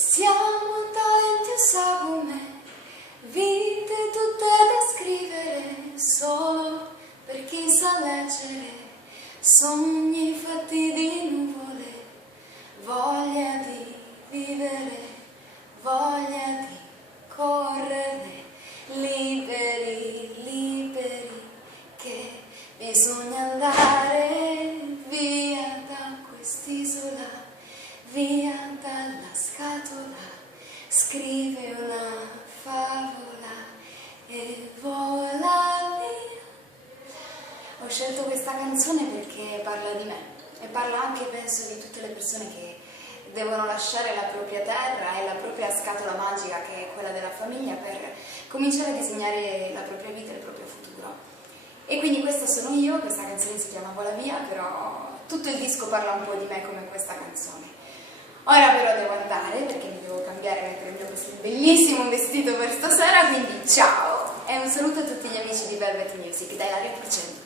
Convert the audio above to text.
Siamo talenti a sagome, vite tutte da scrivere, solo per chi sa leggere, sogni fatti di nuvole, voglia di vivere, voglia di correre, liberi, liberi, che bisogna andare via da quest'isola, via dalla scatola, scrive una favola e vola via. Ho scelto questa canzone perché parla di me e parla anche, penso, di tutte le persone che devono lasciare la propria terra e la propria scatola magica, che è quella della famiglia, per cominciare a disegnare la propria vita e il proprio futuro. E quindi questa sono io, questa canzone si chiama Vola Via, però tutto il disco parla un po' di me come questa canzone. Ora però devo andare perché mi devo cambiare e mettere questo bellissimo vestito per stasera, quindi ciao! E un saluto a tutti gli amici di Velvet Music, dai Laria Porcento.